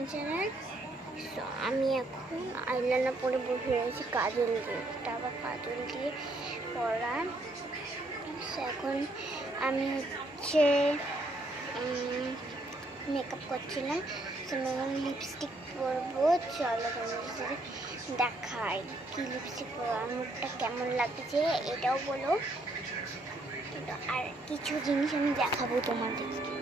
My channel. তো আমি এখন আইলাইনার পরে বসে রয়েছি কাজল দিয়ে, এটা আবার কাজল দিয়ে পরা। এখন আমি হচ্ছে মেকআপ করছিলাম, তো আমি লিপস্টিক পরবো। চলো তোমাদের দেখাই কি লিপস্টিক পরবো, আমার মুখটা কেমন লাগছে এটাও বলো। আর কিছু জিনিস আমি দেখাবো তোমাদেরকে।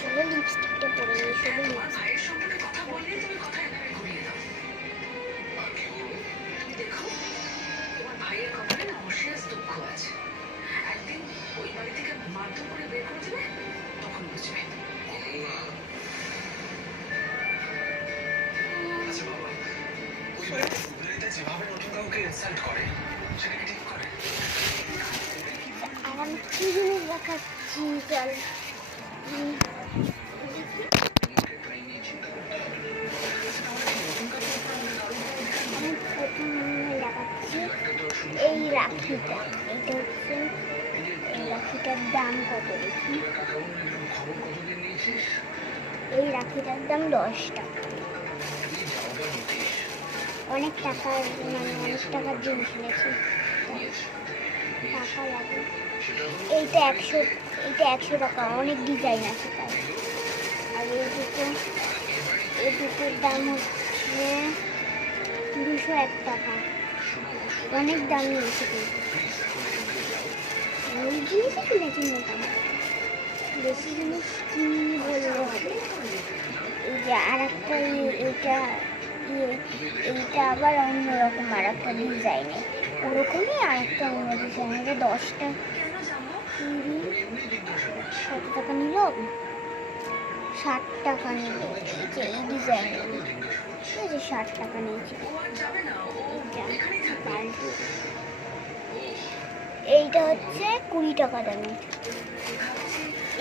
চলো লিপস্টিকটা পরে নিই। চলো আর আমি কি জিনিস দেখাচ্ছি, চল আমি প্রথমে দেখাচ্ছি এই রাখিটা। এটা হচ্ছে এই রাখিটার দাম কত দেখি। এই রাখিটার দাম 10 টাকা। অনেক টাকার অনেক টাকার জিনিস কিনেছি, টাকা লাগে। এইটা 100 টাকা, অনেক ডিজাইন আছে তাই। আর এই দুটোর দাম হচ্ছে 201 টাকা। অনেক দাম নিয়েছে, কিন্তু ওই জিনিসই কিনেছি মোটামুটি, বেশি জিনিস কিনি বললে হবে। এই যে আর একটা এইটা আবার অন্যরকম আর একটা ডিজাইনে, ওরকমই আর একটা অন্য ডিজাইন। এটা 10টা কত টাকা নিল? 60 টাকা নিল। এই ডিজাইন এই যে 60 টাকা নিয়েছে। এইটা হচ্ছে 20 টাকা দামি।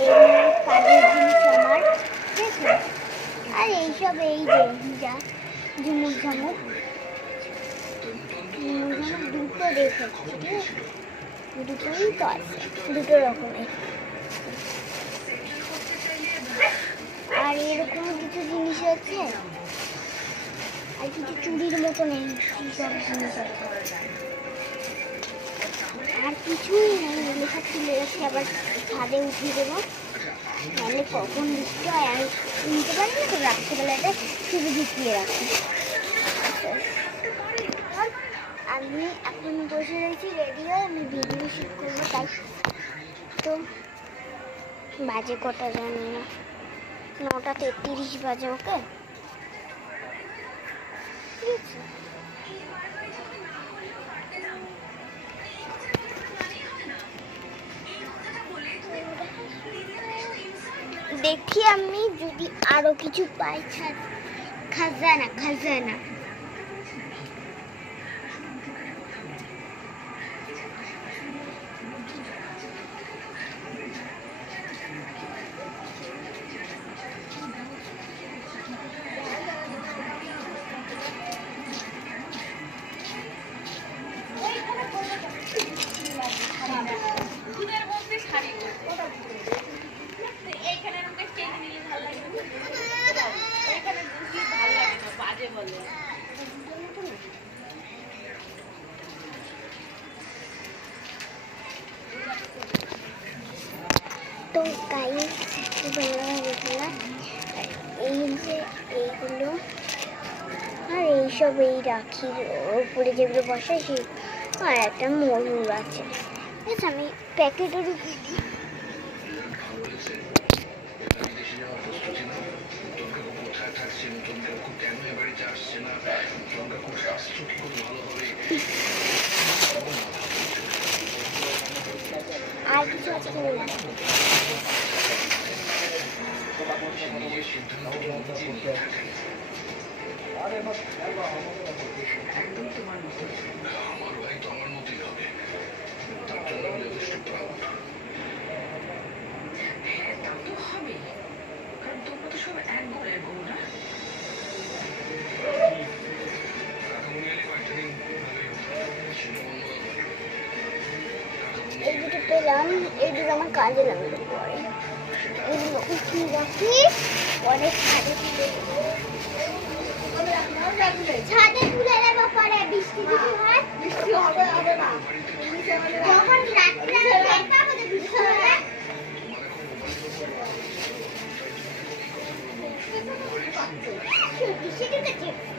এই কাজের জিনিস আমার, ঠিক আছে। আর এইসব এই যে যা ঝুমুক দুটো দেখেছি, ঠিক আছে। দুটোই তো আছে, দুটো রকমের। আর এরকম কিছু জিনিস আছে, আর কিছু চুড়ির মতন এইসব জিনিস আছে। আর কিছুই নেই, এগুলো সব তুলে রাখছি, আবার ছাদে উঠিয়ে দেবো, নাহলে কখন বৃষ্টি হয় আমি নিতে পারি না। তো রাত্রিবেলাটা শুধু ঢুকিয়ে রাখি। আমি এখন বসে রয়েছি রেডি হয়ে, আমি ভিডিও শুট করবো, তাই তো বাজে কটা জানি না, 9:33 বাজে। ওকে, ঠিক আছে। দেখি আমি যদি আরো কিছু পাই। খাজানা তো গাইস এই যে এইগুলো আর এইসব এই রাখির উপরে যেগুলো বসায় সেই, আর একটা ময়ূর আছে, ঠিক আছে। আমি প্যাকেটে ঢুকিয়ে দিই। আর কিছু আছে কিনা এই দুটো পেলাম, এগুলো আমার কাজে লাগবে পরে। এগুলো উঠিয়ে রাখি, পরে ছাদে তুলে দেবো পরে। বৃষ্টি যদি হয়, বৃষ্টি হবে না, যখন রাত্রে আমি দেখবো যে বৃষ্টি হবে।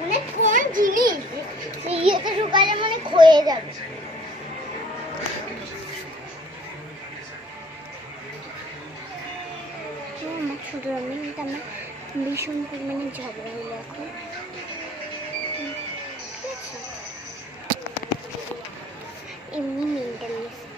মানে কোন জিনিস ইয়েতে ঢুকালে মানে ক্ষয়ে যাবে। আমার ছোট আমি আমার ভীষণ পরিমাণে ঝগড়া হলো এখন। এমনি মেন্টালিস্ট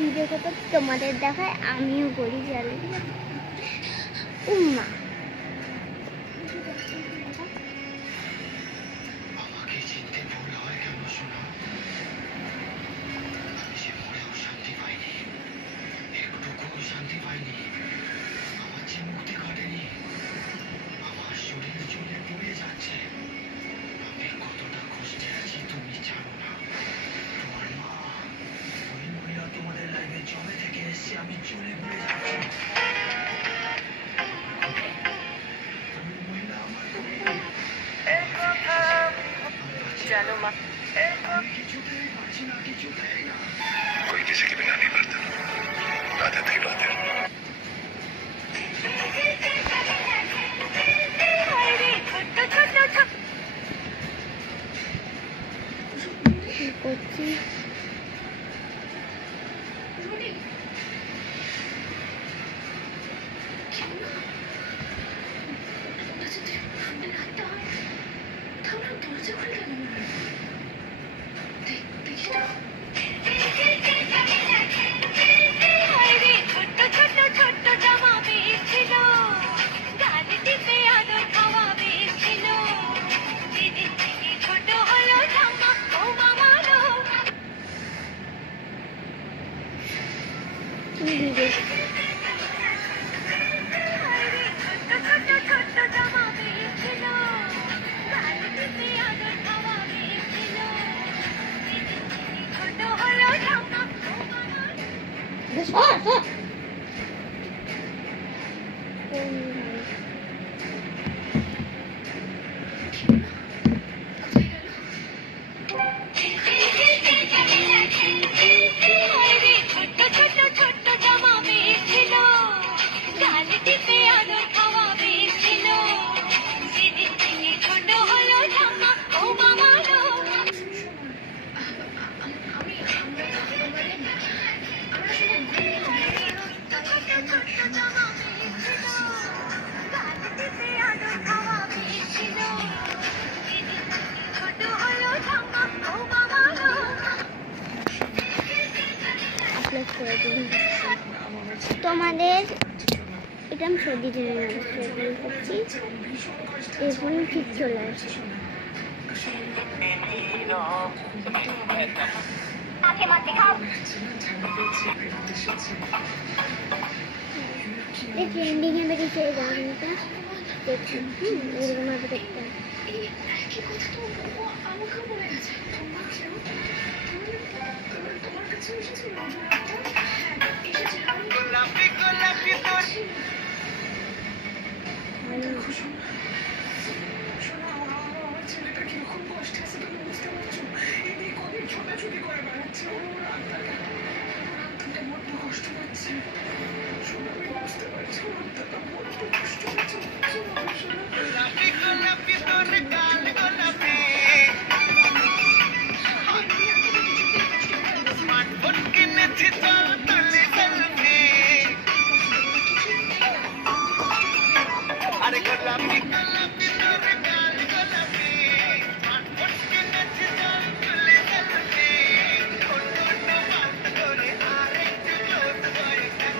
ভিডিও করতে তোমাদের দেখায়, আমিও করি জানি। উম্মা कोई किसी के बिना नहीं मरता, आदत की बात है। তোমাদের এটা আমি সর্দি টেনে নেব, সর্দি হচ্ছি এখন ঠিক চলে আসে। ট্রেন্ডিংয়ে বেরিয়েছে এই গানটা, দেখছি এরকম ভাবে দেখতে কষ্ট পাচ্ছে, বুঝতে পারছি।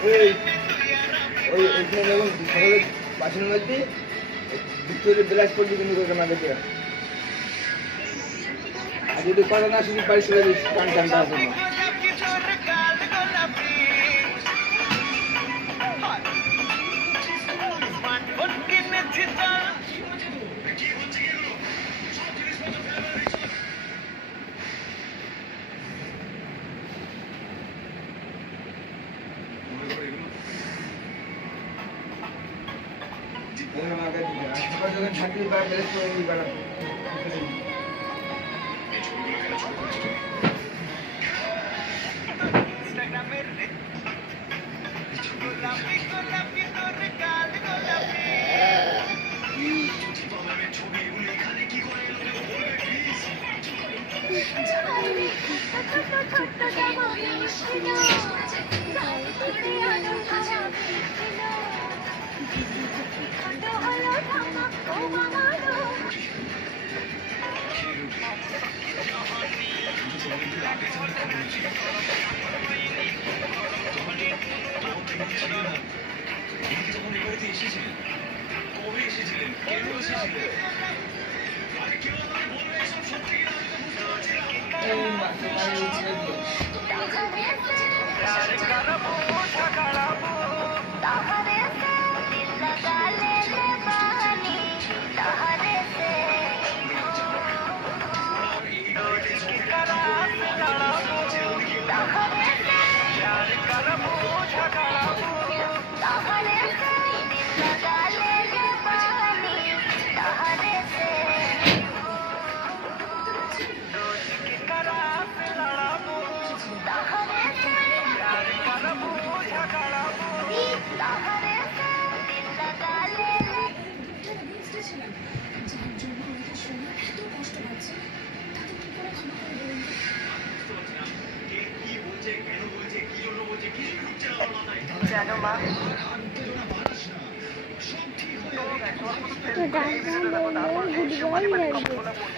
ওই ওই ওইখানে যখন সকালে বাসন মধ্যে ভিক্টোরিয়া ব্লাস করবি কিন্তু করে না দেখে আর যদি কথা না শুনি পারিস টান টানটা আছে না যখন থাকবি বা ব্লাস করে নিবি বাড়া তো ডাক্তার বললো গুড বয়